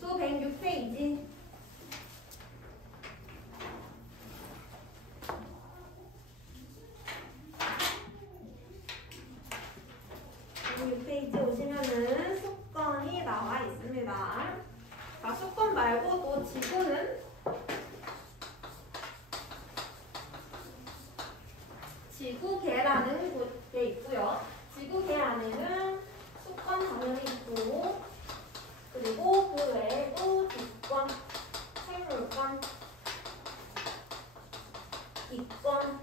노트 106페이지. 106페이지 오시면은 수건이 나와 있습니다. 자, 수건 말고 또 지구는 지구계라는 게 있고요. 지구계 안에는 수건 당연히 있고, 그리고 그 외에도 직권, 생물권, 이권,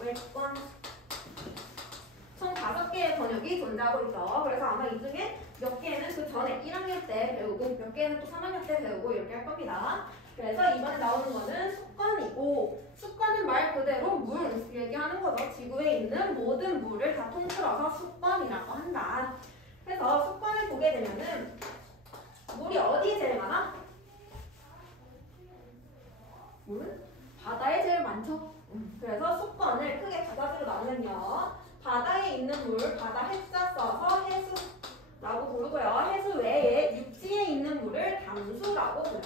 외권, 총 5개의 번역이 존재하고 있죠. 그래서 아마 이 중에 몇 개는 그 전에 1학년 때 배우고 몇 개는 또 3학년 때 배우고 이렇게 할 겁니다. 그래서 이번에 나오는 거는 수건이고, 수건은 말 그대로 물 얘기하는 거죠. 지구에 있는 모든 물을 다 통틀어서 수건이라고 한다. 그래서 수건을 보게 되면은 물이 어디에 제일 많아? 물은 바다에 제일 많죠. 그래서 수건을 크게 2가지로 나누면요. 바다에 있는 물, 바다 해자 써서 해수라고 부르고요. 해수 외에 육지에 있는 물을 담수라고 불러요.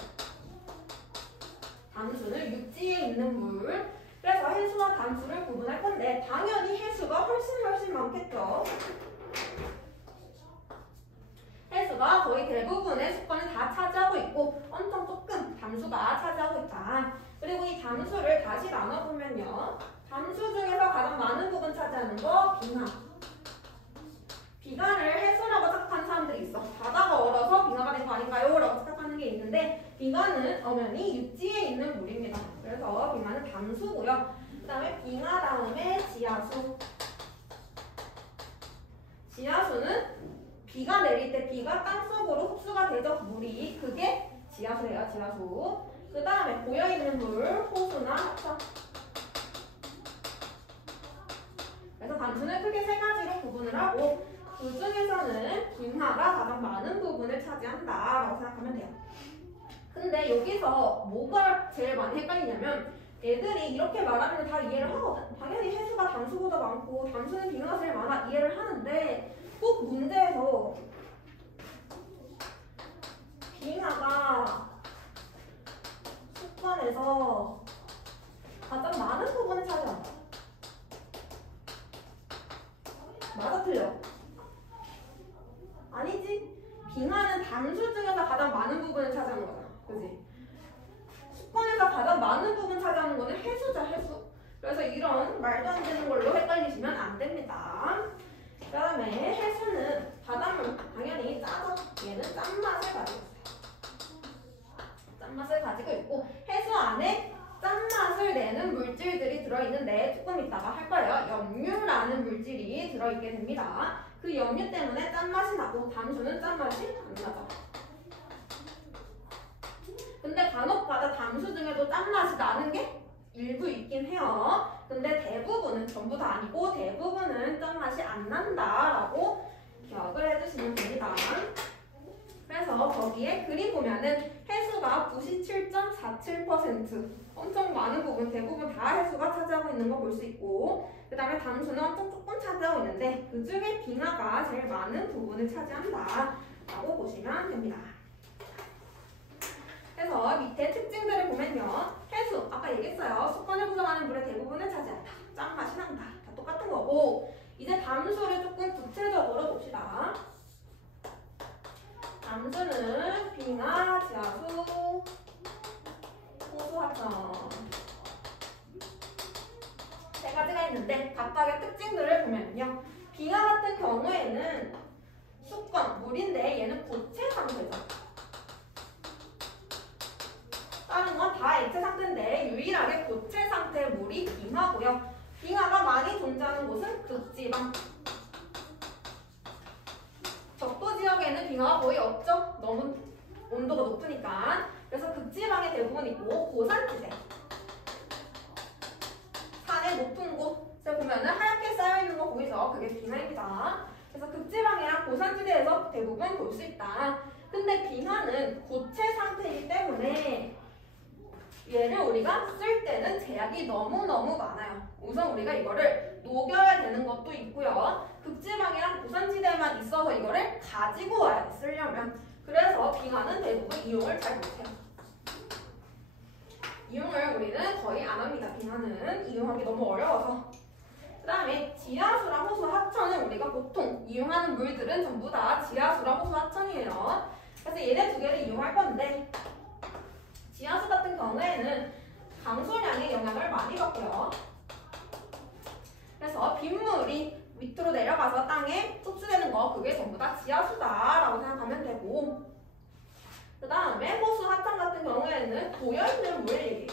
담수는 육지에 있는 물. 그래서 해수와 담수를 구분할 건데 당연히 해수가 훨씬 많겠죠. 해수가 거의 대부분의 수건을 다 차지하고 있고 엄청 조금 담수가 차지하고 있다. 그리고 이 담수를 다시 나눠보면요. 담수 중에서 가장 많은 부분 차지하는 거 빙하. 빙하를 해수라고 생각하는 사람들이 있어. 바다가 얼어서 빙하가 된 거 아닌가요? 라고 생각하는 게 있는데 빙하는 엄연히 육지에 있는 물입니다. 그래서 빙하는 담수고요. 그 다음에 빙하 다음에 지하수. 지하수는 비가 내릴 때 비가 땅속으로 흡수가 되죠. 물이. 그게 지하수예요. 지하수. 그 다음에 고여있는 물, 호수나 하천. 그래서 담수는 크게 3가지로 구분을 하고 그 중에서는 빙하가 가장 많은 부분을 차지한다 라고 생각하면 돼요. 근데 여기서 뭐가 제일 많이 헷갈리냐면 애들이 이렇게 말하면 다 이해를 하거든. 당연히 해수가 담수보다 많고 담수는 빙하가 제일 많아 이해를 하는데 꼭 문제에서 빙하가 수건에서 가장 많은 부분을 차지한다. 맞아 틀려? 아니지. 빙하는 담수 중에서 가장 많은 부분을 차지하는 거잖아. 그지? 수건에서 가장 많은 부분 차지하는 거는 해수죠. 해수. 그래서 이런 말도 안 되는 걸로 헷갈리시면 안 됩니다. 그 다음에 해수는 바닷물 당연히 짜죠. 얘는 짠맛을 가지고 있어요. 짠맛을 가지고 있고 해수 안에 짠맛을 내는 물질들이 들어있는데 조금 이따가 할 거예요. 염류라는 물질이 들어있게 됩니다. 그 염류 때문에 짠맛이 나고 담수는 짠맛이 안 나죠. 근데 간혹가다 담수 중에도 짠맛이 나는 게 일부 있긴 해요. 근데 대부분은 전부 다 아니고 대부분은 짠맛이 안 난다라고 기억을 해주시면 됩니다. 그래서 거기에 그림 보면은 해수가 97.47% 엄청 많은 부분, 대부분 다 해수가 차지하고 있는 거 볼 수 있고 그 다음에 담수는 엄청 조금 차지하고 있는데 그 중에 빙하가 제일 많은 부분을 차지한다 라고 보시면 됩니다. 그래서 밑에 특징들을 보면요. 해수, 아까 얘기했어요. 수건을 구성하는 물의 대부분을 차지한다. 짠맛이 난다. 다 똑같은 거고 이제 담수를 조금 구체적으로 봅시다. 담수는 빙하, 지하수, 호수, 하천 3가지가 있는데 각각의 특징들을 보면요. 빙하 같은 경우에는 수건, 물인데 얘는 고체 상태죠. 다른 건 다 액체 상태인데 유일하게 고체 상태의 물이 빙하고요. 빙하가 많이 존재하는 곳은 극지방. 적도 지역에는 빙하가 거의 없죠. 너무 온도가 높으니까. 그래서 극지방에 대부분 있고 고산지대. 산의 높은 곳에 보면은 하얗게 쌓여있는 거 보이죠? 그게 빙하입니다. 그래서 극지방이랑 고산지대에서 대부분 볼 수 있다. 근데 빙하는 고체 상태이기 때문에 얘를 우리가 쓸 때는 제약이 너무너무 많아요. 우선 우리가 이거를 녹여야 되는 것도 있고요. 극지방이랑 고산지대만 있어서 이거를 가지고 와야 돼, 쓰려면. 그래서 빙하는 대부분 이용을 잘 못해요. 이용을 우리는 거의 안 합니다. 빙하는 이용하기 너무 어려워서. 그 다음에 지하수랑 호수 하천은 우리가 보통 이용하는 물들은 전부 다 지하수랑 호수 하천이에요. 그래서 얘네 두 개를 이용할 건데 지하수 같은 경우에는 강수량의 영향을 많이 받고요. 그래서 빗물이 밑으로 내려가서 땅에 흡수되는 거 그게 전부 다 지하수다라고 생각하면 되고, 그 다음에 호수 하천 같은 경우에는 고여있는 물 얘기예요.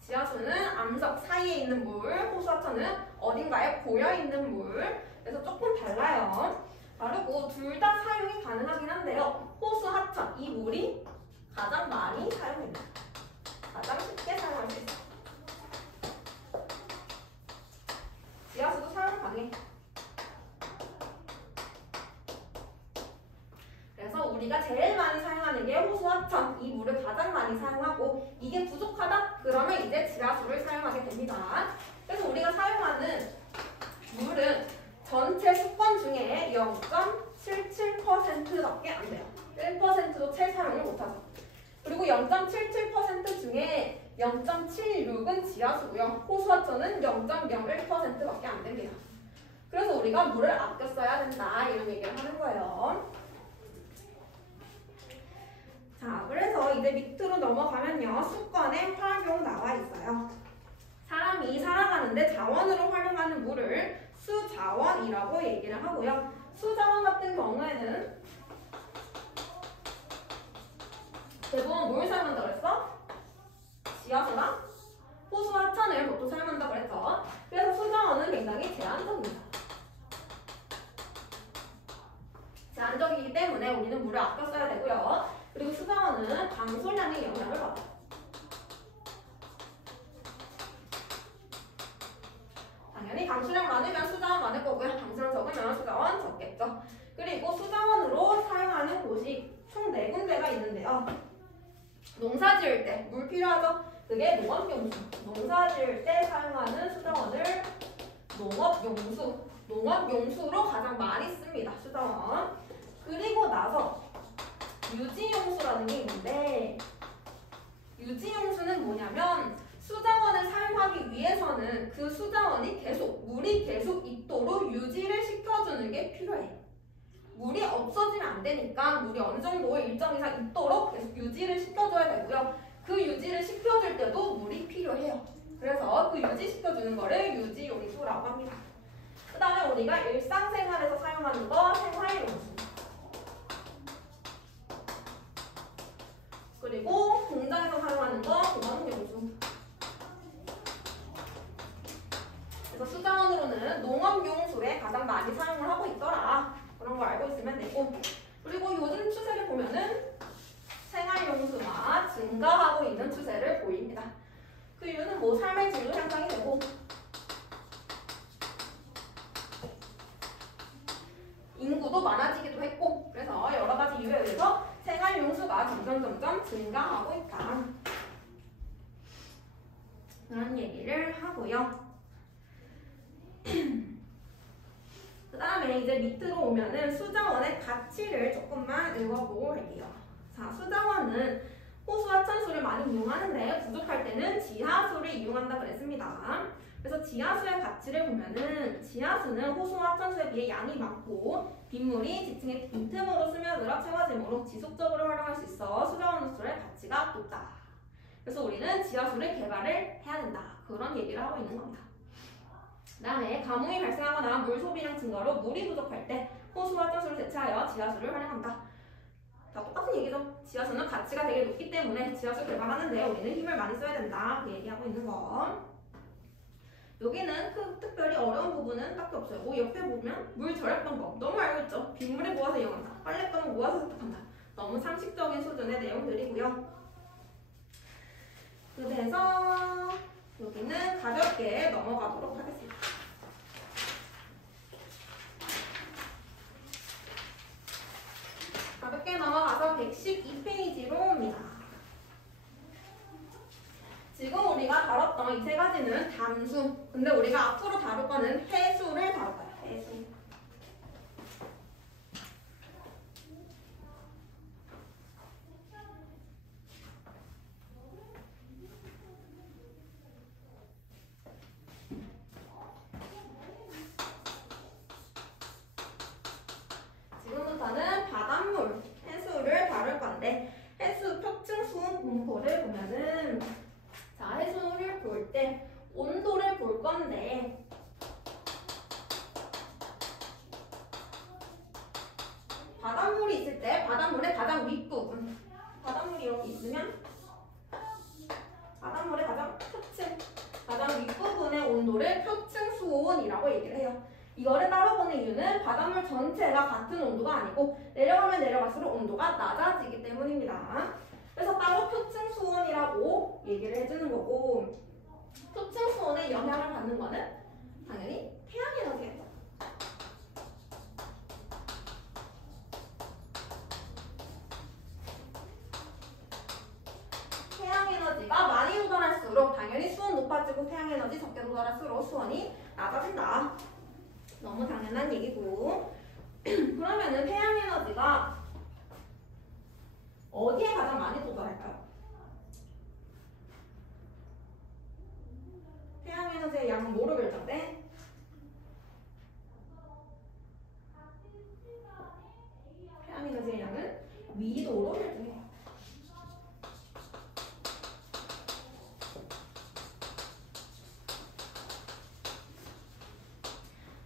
지하수는 암석 사이에 있는 물, 호수 하천은 어딘가에 고여있는 물. 그래서 조금 달라요. 다르고 둘 다 사용이 가능하긴 한데요. 호수 하천, 이 물이 가장 많이 사용됩니다. 가장 쉽게 사용할 수 있어요. 지하수도 사용 가능해. 그래서 우리가 제일 많이 사용하는 게 호수 하천, 이 물을 가장 많이 사용하고, 이게 부족하다? 그러면 이제 지하수를 사용하게 됩니다. 그래서 우리가 사용하는 물은 전체 수건 중에 0.77%밖에 안 돼요. 1%도 채 사용을 못하죠. 그리고 0.77% 중에 0.76은 지하수고요. 호수 하천은 0.01%밖에 안 됩니다. 그래서 우리가 물을 아껴 써야 된다, 이런 얘기를 하는 거예요. 자, 그래서 이제 밑으로 넘어가면요. 수건에 활용 나와 있어요. 사람이 살아가는데 자원으로 활용하는 물을 수자원이라고 얘기를 하고요. 수자원 같은 경우에는 대부분 뭘 사용한다고 그랬어? 지하수랑 호수 하천을 보통 사용한다고 그랬죠. 그래서 수자원은 굉장히 제한적입니다. 제한적이기 때문에 우리는 물을 아껴 써야 되고요. 그리고 수자원은 강수량의 영향을 받아요. 당연히 강수량 많으면 수자원 많을 거고요. 강수량 적으면 수자원 적겠죠. 그리고 수자원으로 사용하는 곳이 총 4군데가 있는데요. 농사 지을 때 물 필요하죠? 그게 농업용수. 농사 지을 때 사용하는 수자원을 농업용수로 가장 많이 씁니다. 수자원. 그리고 나서 유지용수라는 게 있는데, 유지용수는 뭐냐면 수자원을 사용하기 위해서는 그 수자원이 물이 계속 있도록 유지를 시켜주는 게 필요해요. 물이 없어지면 안 되니까 물이 어느 정도 일정 이상 있도록 계속 유지를 시켜줘야 되고요. 그 유지를 시켜줄 때도 물이 필요해요. 그래서 그 유지시켜주는 거를 유지용수라고 합니다. 그 다음에 우리가 일상생활에서 사용하는 거 생활용수. 그리고 공장에서 사용하는 거 공업용수. 그래서 수자원으로는 농업용수에 가장 많이 사용을 하고 있더라. 그런 거 알고 있으면 되고, 그리고 요즘 추세를 보면은 생활용수가 증가하고 있는 추세를 보입니다. 그 이유는 뭐 삶의 질도 향상이 되고 인구도 많아지기도 했고, 그래서 여러 가지 이유에 의해서 생활용수가 점점 증가하고 있다. 그런 얘기를 하고요. 그 다음에 이제 밑으로 오면은 수자원의 가치를 조금만 읽어보고 할게요. 자, 수자원은 호수 하천수를 많이 이용하는데 부족할 때는 지하수를 이용한다 그랬습니다. 그래서 지하수의 가치를 보면은 지하수는 호수 하천수에 비해 양이 많고 빗물이 지층의 빈틈으로 스며들어 채워지므로 지속적으로 활용할 수 있어 수자원수의 가치가 높다. 그래서 우리는 지하수를 개발을 해야 된다. 그런 얘기를 하고 있는 겁니다. 그 다음에 가뭄이 발생하거나 물 소비량 증가로 물이 부족할 때 호수 하천수를 대체하여 지하수를 활용한다. 다 똑같은 얘기죠. 지하수는 가치가 되게 높기 때문에 지하수 개발하는데 우리는 힘을 많이 써야 된다. 그 얘기하고 있는 거. 여기는 특별히 어려운 부분은 딱히 없어요. 뭐 옆에 보면 물 절약 방법 너무 알고 있죠. 빗물에 모아서 이용한다. 빨랫감을 모아서 세탁한다. 너무 상식적인 수준의 내용들이고요. 그래서 여기는 가볍게 넘어가도록 하겠습니다. 가볍게 넘어가서 112페이지로 옵니다. 지금 우리가 다뤘던 이 세 가지는 담수. 근데 우리가 앞으로 다룰 거는 해수를 다룰 거예요. 해수. 있을 때 바닷물의 가장 윗부분, 바닷물이 이렇게 있으면 바닷물의 가장 표층, 가장 윗부분의 온도를 표층 수온이라고 얘기를 해요. 이거를 따로 보는 이유는 바닷물 전체가 같은 온도가 아니고 내려가면 내려갈수록 온도가 낮아지기 때문입니다. 그래서 따로 표층 수온이라고 얘기를 해주는 거고, 표층 수온에 영향을 받는 거는 당연히 태양 에너지겠죠. 태양 에너지가 많이 도달할수록 당연히 수온 높아지고 태양 에너지 적게 도달할수록 수온이 낮아진다. 너무 당연한 얘기고. 그러면은 태양 에너지가 어디에 가장 많이 도달할까요? 태양 에너지의 양은 뭐로 결정돼? 태양 에너지의 양은 위도로 결정해요.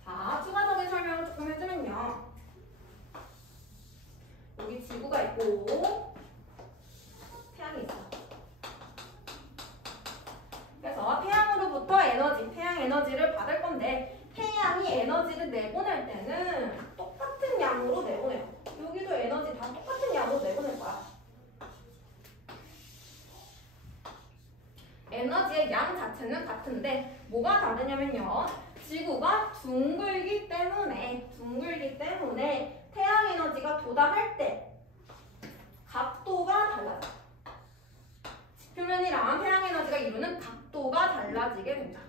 자, 추가적인 설명을 조금 해주면요. 여기 지구가 있고 태양이 있어. 그래서 태양으로부터 태양 에너지를 받을 건데, 태양이 에너지를 내보낼 때는 똑같은 양으로 내보내요. 여기도 에너지 다 똑같은 양으로 내보낼 거야. 에너지의 양 자체는 같은데 뭐가 다르냐면요. 지구가 둥글기 때문에 태양 에너지가 도달할 때 각도가 달라져. 지표면이랑 태양 에너지가 이루는 각도가 달라지게 된다.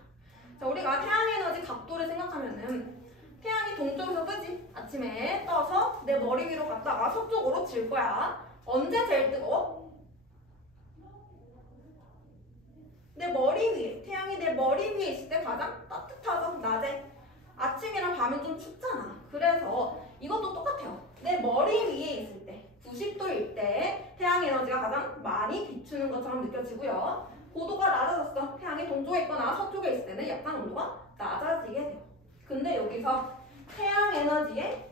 자, 우리가 태양 에너지 각도를 생각하면은 태양이 동쪽에서 뜨지? 아침에 떠서 내 머리 위로 갔다가 서쪽으로 질 거야. 언제 제일 뜨거워? 내 머리 위에, 태양이 내 머리 위에 있을 때 가장 따뜻하죠, 낮에. 아침이랑 밤은 좀 춥잖아. 그래서 이것도 똑같아요. 내 머리 위에 있을 때, 90도일 때 태양 에너지가 가장 많이 비추는 것처럼 느껴지고요. 고도가 낮아졌어. 태양이 동쪽에 있거나 서쪽에 있을 때는 약간 온도가 낮아지게 돼요. 근데 여기서 태양 에너지의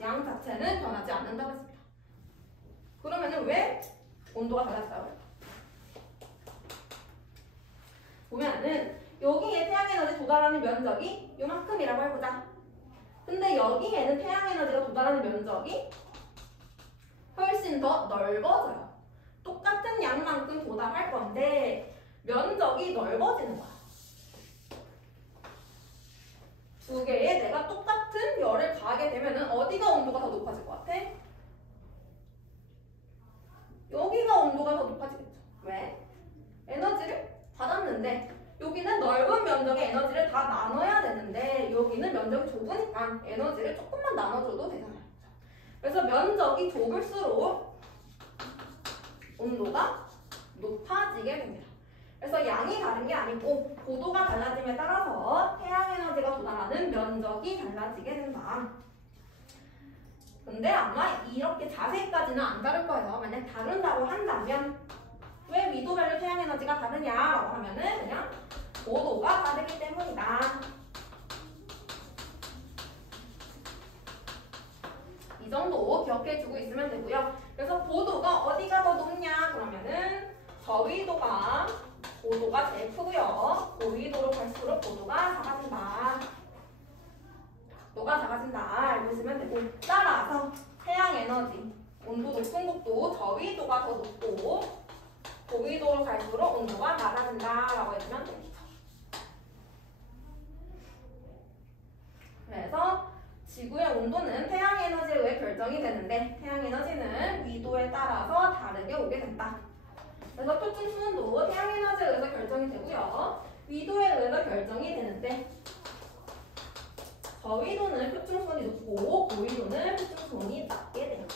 양 자체는 변하지 않는다고 했습니다. 그러면은 왜 온도가 달라질까요? 보면은 여기에 태양 에너지 도달하는 면적이 요만큼이라고 해보자. 근데 여기에는 태양 에너지가 도달하는 면적이 훨씬 더 넓어져요. 똑같은 양만큼 도달할 건데 면적이 넓어지는 거야. 두 개에 내가 똑같은 열을 가하게 되면은 어디가 온도가 더 높아질 것 같아? 여기가 온도가 더 높아지겠죠. 왜? 에너지를 받았는데 여기는 넓은 면적의 에너지를 다 나눠야 되는데 여기는 면적이 좁으니까 에너지를 조금만 나눠줘도 되잖아요. 그래서 면적이 좁을수록 온도가 높아지게 됩니다. 그래서 양이 다른 게 아니고 고도가 달라짐에 따라서 태양 에너지가 도달하는 면적이 달라지게 된다. 근데 아마 이렇게 자세히까지는 안 다를 거예요. 만약 다른다고 한다면 왜 위도별로 태양 에너지가 다르냐라고 하면은 그냥 고도가 다르기 때문이다. 이 정도 기억해주고 있으면 되고요. 그래서 고도가 어디가 더 높냐 그러면은 저위도가 고도가 제일 크고요. 고위도로 갈수록 고도가 작아진다. 각도가 작아진다 알고 있으면 되고, 따라서 태양 에너지 온도 높은 곳도 저위도가 더 높고 고위도로 갈수록 온도가 낮아진다라고 해주면 됩니다. 그래서 지구의 온도는 태양 에너지에 의해 결정이 되는데 태양 에너지는 위도에 따라서 다르게 오게 된다. 그래서 표준 수온도 태양 에너지에 의해서 결정이 되고요. 위도에 의해서 결정이 되는데 저위도는 표준 수온이 높고 고위도는 표준 수온이 낮게 돼요.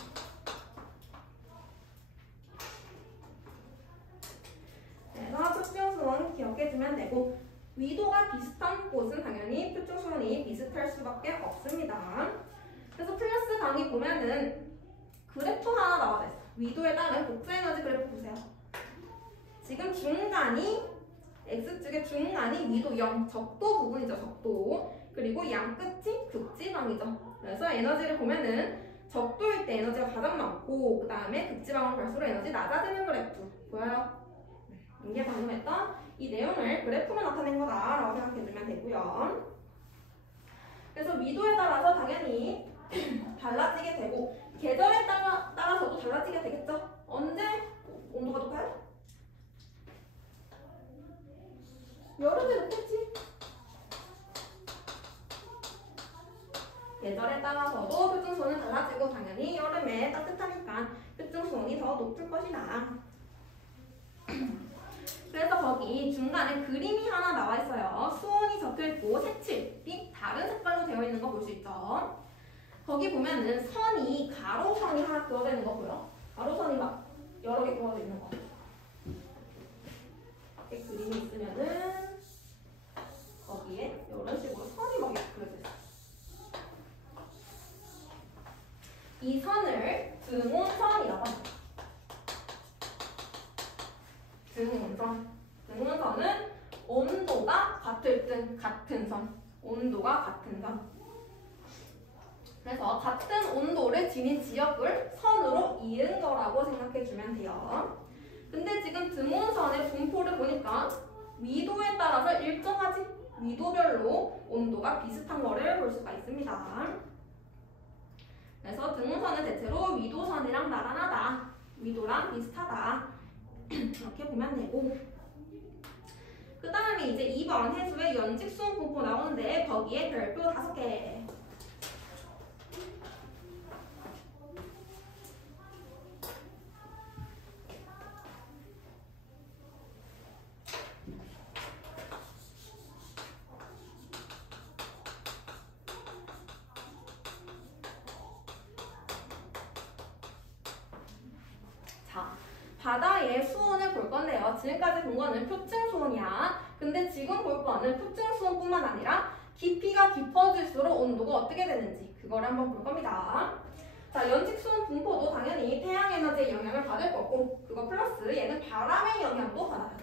그래서 표준 수온 기억해주면 되고, 위도가 비슷한 곳은 당연히 표준 수온이 비슷할 수밖에 없습니다. 그래서 플러스 강의 보면은 그래프 하나 나와져 있어. 위도에 따른 복사 에너지 그래프 보세요. 지금 중간이 X축의 중간이 위도 0, 적도 부분이죠. 적도. 그리고 양 끝이 극지방이죠. 그래서 에너지를 보면은 적도일 때 에너지가 가장 많고 그 다음에 극지방으로 갈수록 에너지 낮아지는 그래프 보여요? 이게 방금 했던 이 내용을 그래프로 나타낸 거다라고 생각해주면 되고요. 그래서 위도에 따라서 당연히 달라지게 되고 계절에 따라서도 달라지게 되겠죠. 언제 온도가 높아요? 여름에 높겠지. 계절에 따라서도 표준수온은 달라지고 당연히 여름에 따뜻하니까 표준수온이 더 높을 것이다. 그래서 거기 중간에 그림이 하나 나와 있어요. 수온이 적혀있고 색칠이 다른 색깔로 되어 있는 거 볼 수 있죠. 거기 보면은 선이 가로선이 하나 그어져 있는 거 보여? 가로선이 막 여러 개 그어져 있는 거. 이렇게 그림이 있으면은 거기에 이런 식으로 선이 막 이렇게 그려져 있어. 이 선을 등온선이라고 합니다. 등온선. 등온선은 온도가 같을 때 같은 선. 온도가 같은 선. 그래서 같은 온도를 지닌 지역을 선으로 이은 거라고 생각해주면 돼요. 근데 지금 등온선의 분포를 보니까 위도에 따라서 일정하지? 위도별로 온도가 비슷한 거를 볼 수가 있습니다. 그래서 등온선은 대체로 위도선이랑 나란하다. 위도랑 비슷하다. 이렇게 보면 되고 그 다음에 이제 2번 해수의 연직수온 분포 나오는데 거기에 별표 5개. 바다의 수온을 볼 건데요. 지금까지 본 거는 표층 수온이야. 근데 지금 볼 거는 표층 수온뿐만 아니라 깊이가 깊어질수록 온도가 어떻게 되는지 그걸 한번 볼 겁니다. 자, 연직 수온 분포도 당연히 태양 에너지의 영향을 받을 거고 그거 플러스 얘는 바람의 영향도 받아요.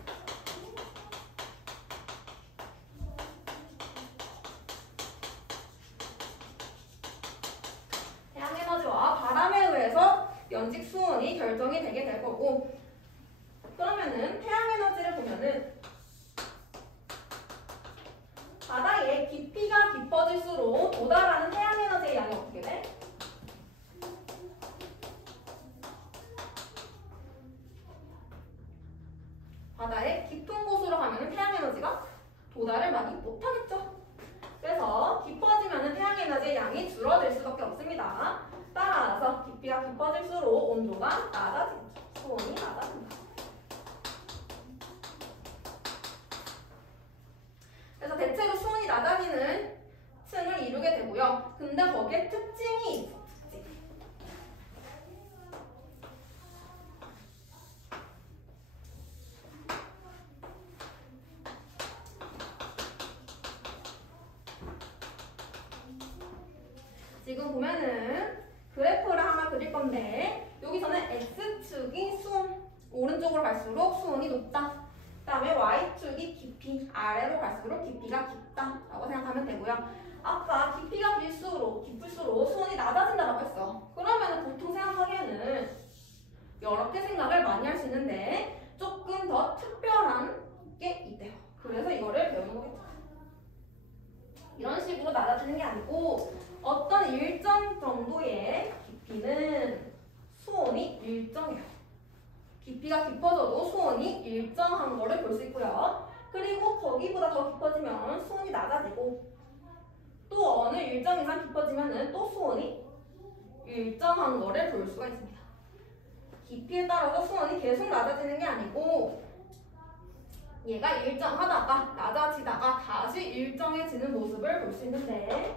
태양 에너지와 바람에 의해서 연직 수온이 결정이 되게 될 거고 그러면은 태양 에너지를 보면은 바다의 깊이가 깊어질수록 도달하는 태양 에너지의 양이 어떻게 돼? 바다의 깊은 곳으로 가면은 태양 에너지가 도달을 많이 못하겠죠. 그래서 깊어지면은 태양 에너지의 양이 줄어들 수밖에 없습니다. 따라서 깊이가 깊어질수록 온도가 낮아지죠. 수온이 낮아진다. 그래서 대체로 수온이 낮아지는 층을 이루게 되고요. 근데 거기에 특징이 있어. 특징. 지금 보면은 그래프를 하나 그릴 건데 여기서는 X축이 수온, 오른쪽으로 갈수록 수온이 높다. 그 다음에 Y축이 깊이, 아래로 갈수록 깊이가 깊다라고 생각하면 되고요. 아까 깊이가 깊을수록 수온이 낮아진다고 했어. 그러면 보통 생각하기에는 여러 개 생각을 많이 할 수 있는데 조금 더 특별한 게 있대요. 그래서 이거를 배우는 거겠죠. 이런 식으로 낮아지는 게 아니고 어떤 일정 정도의 깊이는 수온이 일정해요. 깊이가 깊어져도 수온이 일정한 거를 볼 수 있고요. 그리고 거기보다 더 깊어지면 수온이 낮아지고 또 어느 일정 이상 깊어지면 또 수온이 일정한 거를 볼 수가 있습니다. 깊이에 따라서 수온이 계속 낮아지는 게 아니고 얘가 일정하다가 낮아지다가 다시 일정해지는 모습을 볼 수 있는데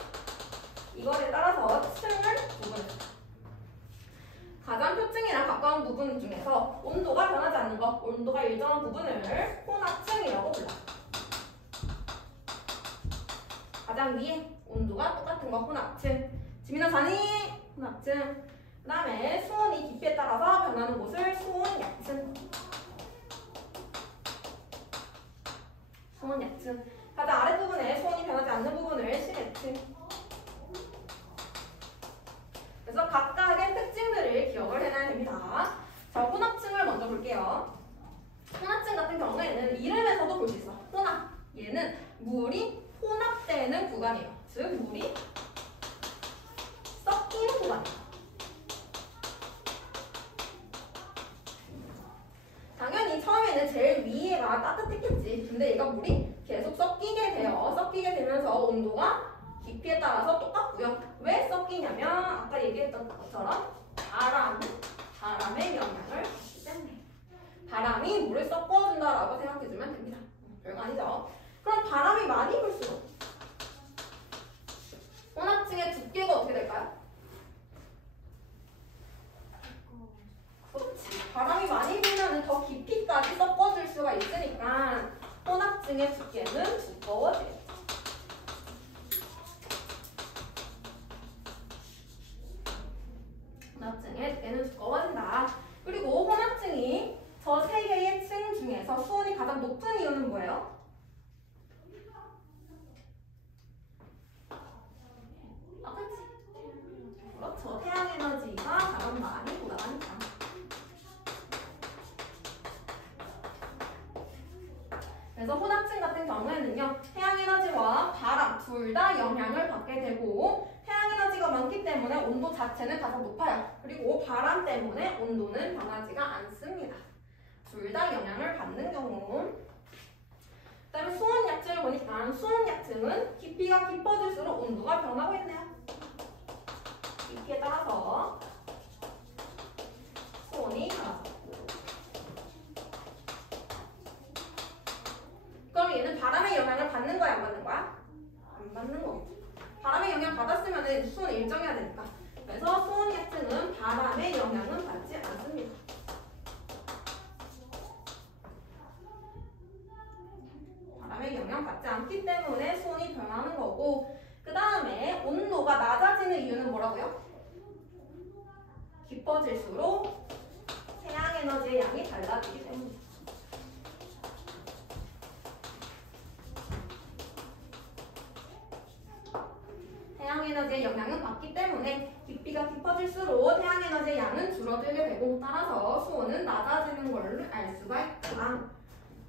이거에 따라서 층을 구분해요. 가장 표층이랑 가까운 부분 중에서 온도가 변하지 않는 것, 온도가 일정한 부분을 혼합층이라고 불러요. 가장 위에 온도가 똑같은 거 혼합층. 지민아 자니? 혼합층. 그 다음에 수온이 깊이에 따라서 변하는 곳을 수온약층. 수온약층. 가장 아랫부분에 수온이 변하지 않는 부분을 심해층. 그래서 가까이 좋아진다. 자, 혼합층을 먼저 볼게요. 혼합층 같은 경우에는 이름에서도 볼 수 있어. 혼합. 얘는 물이 혼합되는 구간이에요. 즉, 물이 섞이는 구간이에요. 당연히 처음에는 제일 위에가 따뜻했겠지. 근데 얘가 물이 계속 섞이게 돼요. 섞이게 되면서 온도가 깊이에 따라서 똑같고요. 왜 섞이냐면 아까 얘기했던 것처럼 바람의 영향을 받기 때문에. 바람이 물을 섞어준다라고 생각해주면 됩니다. 별거 아니죠. 그럼 바람이 많이 불수록 혼합층의 두께가 어떻게 될까요? 그렇지. 바람이 많이 불면 더 깊이까지 섞어줄 수가 있으니까 혼합층의 두께는 두꺼워져요. 혼합층의 두께는 두꺼워진다. 그리고 혼합층이 저 세 개의 층 중에서 수온이 가장 높은 이유는 뭐예요? 아, 그렇지. 그렇죠. 태양 에너지가 가장 많이 돌아가니까. 그래서 혼합층 같은 경우에는요, 태양 에너지와 바람 둘 다 영향을 받게 되고, 태양 에너지가 많기 때문에 온도 자체는 가장 높아요. 그리고 바람 때문에 온도는 변하지가 않습니다. 둘 다 영향을 받는 경우. 그 다음에 수온 약층을 보니까 수온 약층은 깊이가 깊어질수록 온도가 변하고 있네요. 깊이에 따라서 수온이 변하죠. 그럼 얘는 바람의 영향을 받는 거야, 안 받는 거야? 안 받는 거겠지. 바람의 영향 받았으면 수온을 일정해야 되니까. 그래서 수온 약층은 바람의 영향은 받지 않습니다. 바람의 영향 받지 않기 때문에 수온이 변하는 거고, 그 다음에 온도가 낮아지는 이유는 뭐라고요? 깊어질수록 태양 에너지의 양이 달라지기 때문이죠. 태양 에너지의 영향은 받기 때문에 깊이가 깊어질수록 태양 에너지의 양은 줄어들게 되고, 따라서 수온은 낮아지는 걸로 알 수가 있다.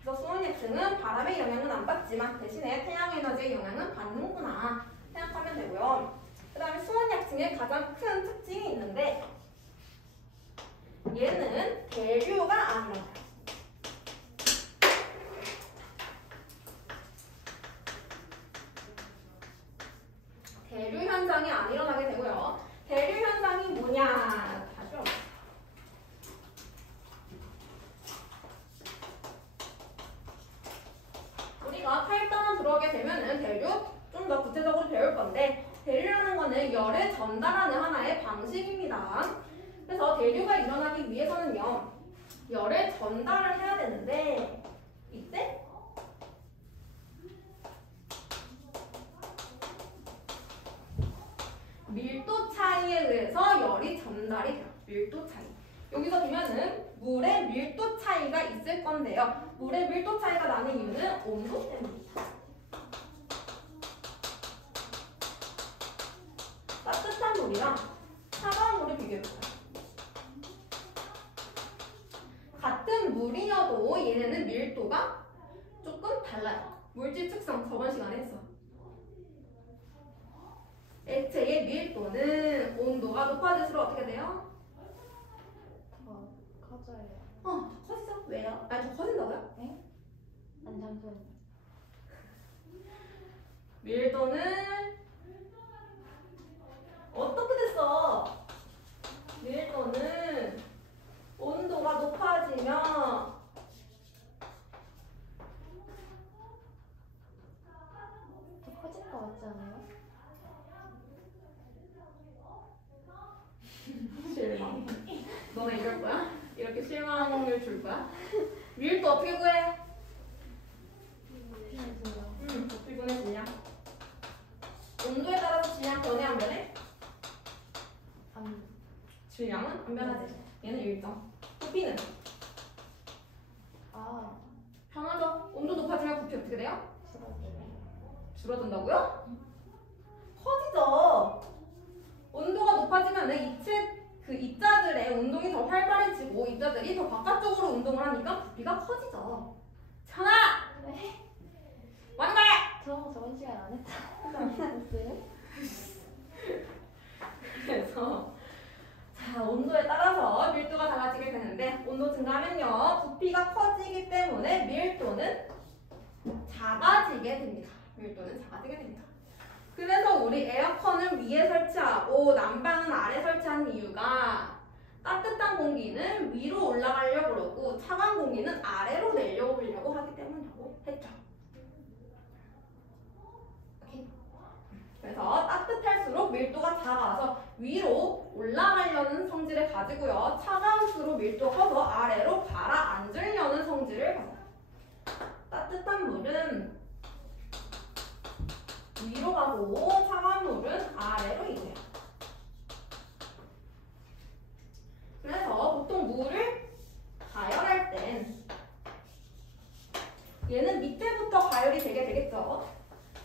그래서 수온 약층은 바람의 영향은 안 받지만 대신에 태양 에너지의 영향은 받는구나 생각하면 되고요. 그 다음에 수온 약층의 가장 큰 특징이 있는데, 얘는 대류가 안 일어나요. 대류 현상이 안 일어나게 되고요. 대류 현상이 뭐냐? 다시 한번. 우리가 8단 들어오게 되면은 대류 좀 더 구체적으로 배울 건데, 대류라는 거는 열을 전달하는 하나의 방식입니다. 그래서 대류가 일어나기 위해서는요, 열을 전달을 해야 되는데, 이때 밀도 차이에 의해서 열이 전달이 돼요. 밀도 차이. 여기서 보면은 물의 밀도 차이가 있을 건데요. 물의 밀도 차이가 나는 이유는 온도 때문입니다. 따뜻한 물이랑 차가운 물을 비교해볼까요? 같은 물이어도 얘네는 밀도가 조금 달라요. 물질 특성 저번 시간에 했어. 액체의 밀도는 온도가 높아질수록 어떻게 돼요? 더 커져요. 더 커지죠? 왜요? 아니, 더 커진다고요? 네? 안장소님. 밀도는 어떻게 됐어? 밀도는 온도가 높아지면 더 커질 것 같지 않아요? 실망. 너네 이럴 거야? 이렇게 실망을 줄 거야? 밀도 어떻게 구해? 어떻게 구해 질량? 온도에 따라서 질량 변해 안 변해? 질량은 안 변하지. 얘는 일정. 부피는? 아, 변하죠. 온도 높아지면 부피 어떻게 돼요? 줄어든다고요? 커지죠. 온도가 높아지면 이체 그 입자들의 운동이 더 활발해지고 입자들이 더 바깥쪽으로 운동을 하니까 부피가 커지죠. 천아! 네. 뭐 하는 거야? 저번 시간 안 했어요? 그래서 자, 온도에 따라서 밀도가 달라지게 되는데 온도 증가하면요 부피가 커지기 때문에 밀도는 작아지게 됩니다. 밀도는 작아지게 됩니다. 그래서 우리 에어컨을 위에 설치하고 난방은 아래 설치하는 이유가 따뜻한 공기는 위로 올라가려고 그러고 차가운 공기는 아래로 내려오려고 하기 때문이라고 했죠. 오케이. 그래서 따뜻할수록 밀도가 작아서 위로 올라가려는 성질을 가지고요. 차가울수록 밀도가 커서 아래로 가라앉으려는 성질을 가져요. 따뜻한 물은 위로 가고 차가운 물은 아래로 이동해요. 그래서 보통 물을 가열할 땐 얘는 밑에부터 가열이 되게 되겠죠.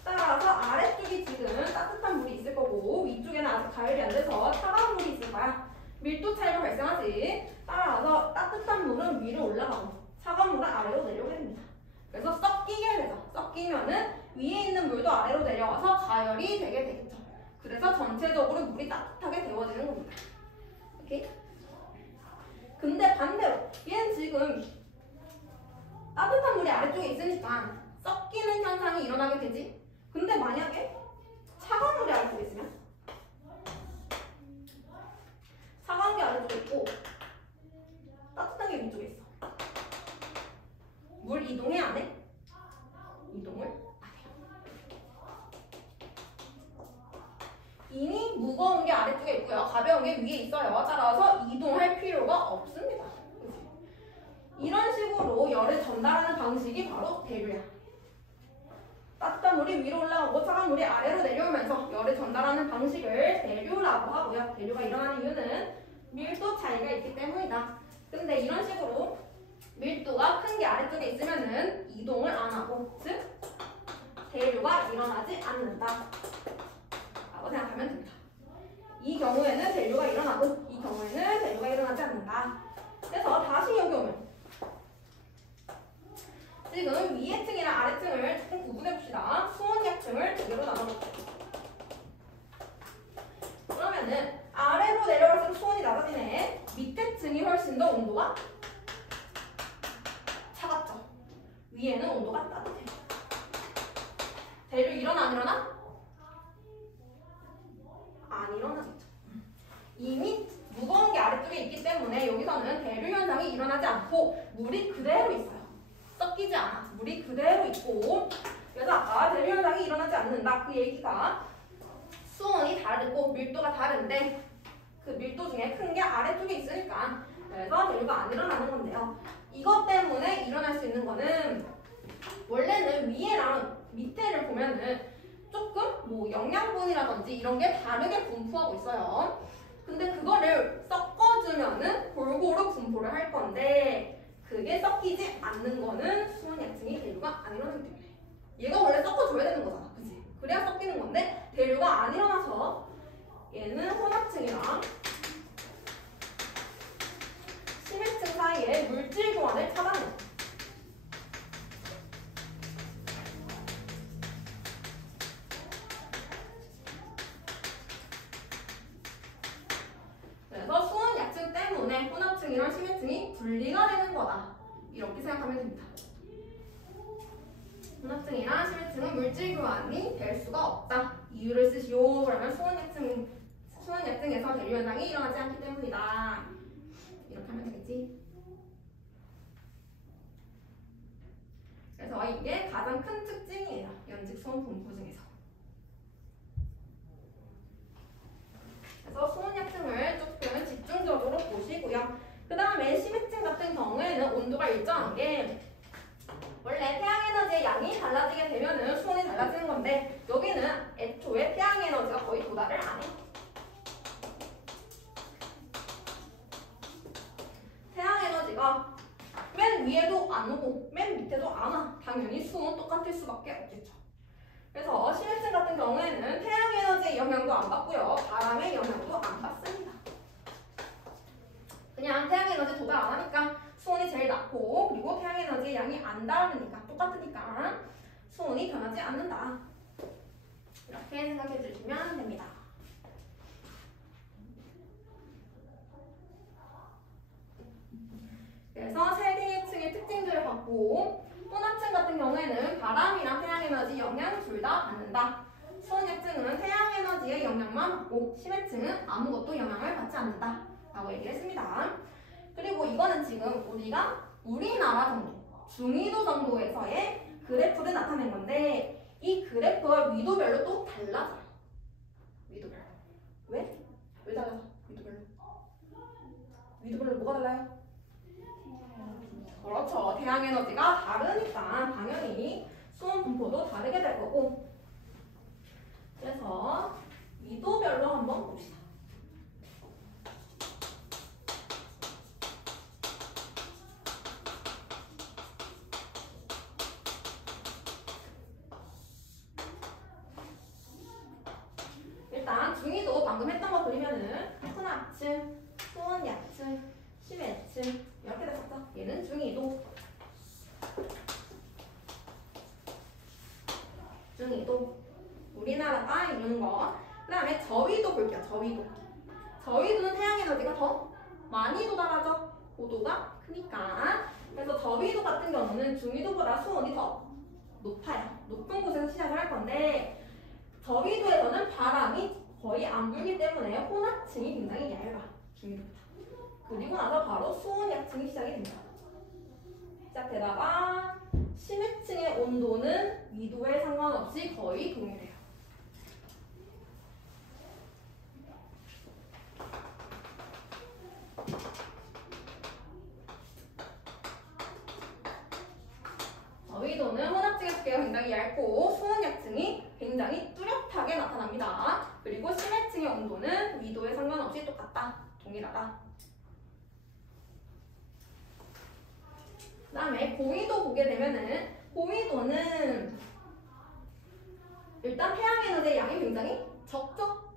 따라서 아래쪽이 지금 따뜻한 물이 있을 거고 위쪽에는 아직 가열이 안 돼서 차가운 물이 있을 거야. 밀도 차이가 발생하지. 따라서 따뜻한 물은 위로 올라가고 차가운 물은 아래로 내려오게 됩니다. 그래서 섞이게 되죠. 섞이면은 위에 있는 물도 아래로 내려와서 가열이 되게 되겠죠. 그래서 전체적으로 물이 따뜻하게 데워지는 겁니다. 오케이? 근데 반대로 얘는 지금 따뜻한 물이 아래쪽에 있으니까 섞이는 현상이 일어나게 되지. 근데 만약에 차가운 물이 아래쪽에 있으면 차가운 게 아래쪽에 있고 따뜻한 게 위쪽에 있어. 물 이동해 안 해? 이동을 안 해요. 이미 무거운 게 아래쪽에 있고요. 가벼운 게 위에 있어요. 따라서 이동할 필요가 없습니다. 그치? 이런 식으로 열을 전달하는 방식이 바로 대류야. 따뜻한 물이 위로 올라오고 차가운 물이 아래로 내려오면서 열을 전달하는 방식을 대류라고 하고요. 대류가 일어나는 이유는 밀도 차이가 있기 때문이다. 근데 이런 식으로 밀도가 큰 게 아래쪽에 있으면은 이동을 안 하고, 즉 대류가 일어나지 않는다 라고 생각하면 됩니다. 이 경우에는 대류가 일어나고 이 경우에는 대류가 일어나지 않는다. 그래서 다시 여기 오면 지금 위의 층이랑 아래 층을 조금 구분해 봅시다. 수온약층을 두 개로 나눠볼게요. 그러면은 아래로 내려갈수록 수온이 낮아지네. 밑에 층이 훨씬 더 온도가 차갑죠. 위에는 온도가 따뜻해요. 대류 일어나 안 일어나? 안 일어나겠죠. 이미 무거운 게 아래쪽에 있기 때문에 여기서는 대류 현상이 일어나지 않고 물이 그대로 있어요. 섞이지 않아. 물이 그대로 있고, 그래서 아까 대류 현상이 일어나지 않는다. 그 얘기가 수온이 다르고 밀도가 다른데 그 밀도 중에 큰 게 아래쪽에 있으니까 그래서 대류가 안 일어나는 건데요. 이것 때문에 일어날 수 있는 거는 원래는 위에랑 밑에를 보면은 조금 뭐 영양분이라든지 이런 게 다르게 분포하고 있어요. 근데 그거를 섞어주면은 골고루 분포를 할 건데 그게 섞이지 않는 거는 수온약층이 대류가 안 일어나기 때문에. 얘가 원래 섞어줘야 되는 거잖아. 그치? 그래야 섞이는 건데 대류가 안 일어나서 얘는 혼합층이랑 심해층 사이에 물질 교환을 차단해요. 그래서 수온약층 때문에 혼합층이랑 심해층이 분리가 되는 거다. 이렇게 생각하면 됩니다. 혼합층이랑 심해층은 물질 교환이 될 수가 없다. 이유를 쓰시오. 그러면 수온약층에서 대류 현상이 일어나지 않기 때문이다. 이렇게 하면 되겠지. 그래서 이게 가장 큰 특징이에요. 연직 수온 분포 중에서. 그래서 수온약층을 조금 집중적으로 보시고요. 그 다음에 심해층 같은 경우에는 온도가 일정한 게 원래 태양에너지의 양이 달라지게 되면은 수온이 달라지는 건데 여기는 애초에 태양에너지가 거의 도달을 안 해요. 태양에너지가 맨 위에도 안 오고 맨 밑에도 안 와. 당연히 수온 똑같을 수밖에 없겠죠. 그래서 심해층 같은 경우에는 태양에너지의 영향도 안 받고요. 바람의 영향도 안 받습니다. 안 다르니까 똑같으니까 수온이 변하지 않는다. 이렇게 생각해 주시면 됩니다. 그래서 세 개의 층의 특징들을 갖고 혼합층 같은 경우에는 바람이랑 태양에너지 영향 둘 다 받는다. 수온약층은 태양에너지의 영향만 받고 심해층은 아무것도 영향을 받지 않는다 라고 얘기를 했습니다. 그리고 이거는 지금 우리나라 정도, 중위도 정도에서의 그래프를 나타낸 건데 이 그래프가 위도별로 또 달라져요. 위도별로. 왜? 왜 달라져? 위도별로. 위도별로 뭐가 달라요? 그렇죠. 태양에너지가 다르니까 당연히 수온 분포도 다르게 될 거고. 그래서 위도별로 한번 봅시다. 일단 중위도 방금 했던 거 그리면은 혼합층, 수온약층, 심해층 이렇게 됐었죠. 얘는 중위도. 중위도. 우리나라가 이루는 거. 그 다음에 저위도 볼게요. 저위도. 저위도는 태양에너지가 더 많이 도달하죠. 고도가 크니까. 그래서 저위도 같은 경우는 중위도보다 수온이 더 높아요. 높은 곳에서 시작을 할 건데 저위도에서는 바람이 거의 안 불기 때문에 혼합층이 굉장히 얇아. 중위도보다. 그리고 나서 바로 수온약층이 시작이 됩니다. 시작되다가 심해층의 온도는 위도에 상관없이 거의 동일해요. 저위도는 혼합층의 두께가 굉장히 얇고 수온약층이 굉장히 뚜렷하게 나타납니다. 그리고 심해층의 온도는 위도에 상관없이 똑같다. 동일하다. 그 다음에 고위도 보게 되면은 고위도는 일단 태양에너지의 양이 굉장히 적죠.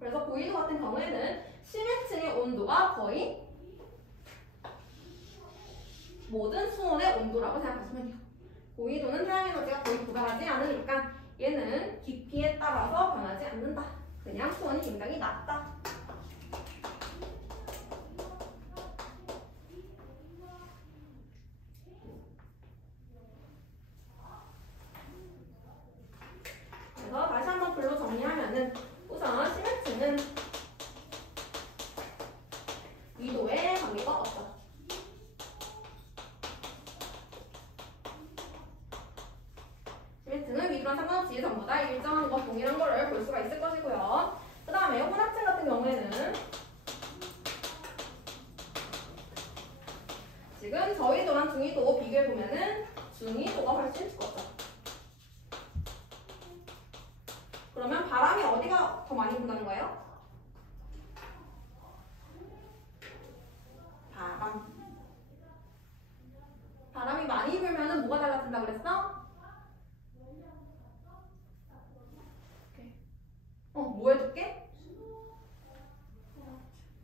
그래서 고위도 같은 경우에는 심해층의 온도가 거의 모든 수온의 온도라고 생각하시면 돼요. 고위도는 태양에너지가 거의 도달하지 않으니까 얘는 깊이에 따라서 변하지 않는다. 그냥 수온이 굉장히 낮다. 그래서 다시 한번 글로 정리하면은 우선 심해층은 위도에 관계가 없다. 심해층은 위도랑 상관없이 전부 다 일정한 것 동일한 거를 볼 수가 있을 것이고요. 그 다음에 혼합층 같은 경우에는 지금 저위도랑 중위도 비교해보면은 중위도가 훨씬 두껍죠. 그러면 바람이 어디가 더 많이 분다는 거예요? 바람이 많이 불면은 뭐가 달라진다고 그랬어? 뭐의 두께?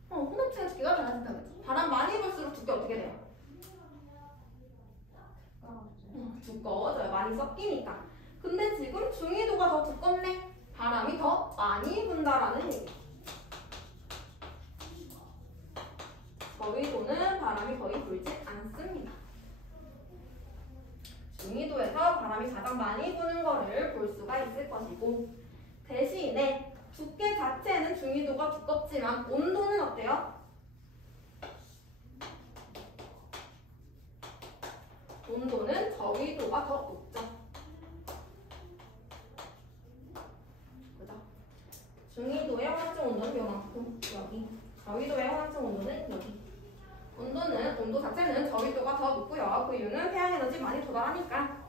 혼합층의 두께가 달라진다고 그랬죠. 바람 많이 불수록 두께 어떻게 돼요? 두꺼워져요. 많이 섞이니까. 근데 지금 중위도가 더 두껍네. 바람이 더 많이 분다라는 얘기. 저위도는 바람이 거의 불지 않습니다. 중위도에서 바람이 가장 많이 부는 거를 볼 수가 있을 것이고 대신에 두께 자체는 중위도가 두껍지만 온도는 어때요? 온도는 저위도가 더 높죠. 그죠? 중위도의 환층 온도는 요만큼 여기. 저위도의 환층 온도는 여기. 온도 자체는 저위도가 더 높고요. 그 이유는 태양에너지 많이 도달하니까.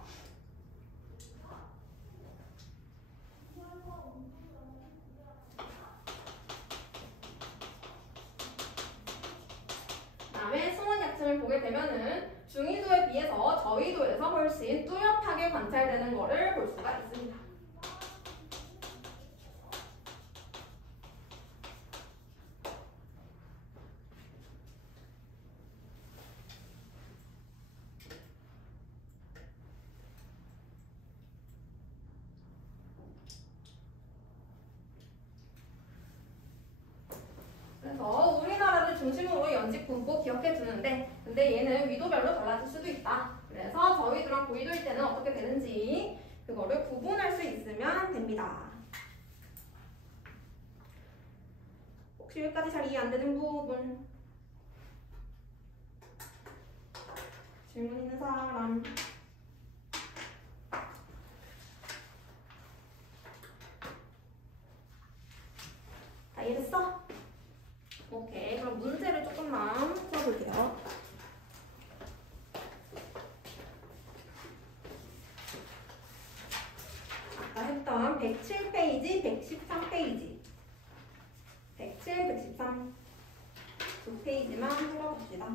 다음에 수온약층을 보게 되면은 중위도에 비해서 저위도에서 훨씬 뚜렷하게 관찰되는 것을 볼 수가 있습니다. 원칙 분포 기억해 두는데 근데 얘는 위도별로 달라질 수도 있다. 그래서 저위도랑 고위도일 때는 어떻게 되는지 그거를 구분할 수 있으면 됩니다. 혹시 여기까지 잘 이해 안 되는 부분? 질문 있는 사람? 다 이해됐어? 오케이, 그럼 문제를 조금만 풀어볼게요. 아까 했던 107페이지, 113페이지 107, 113 두 페이지만 풀어봅시다.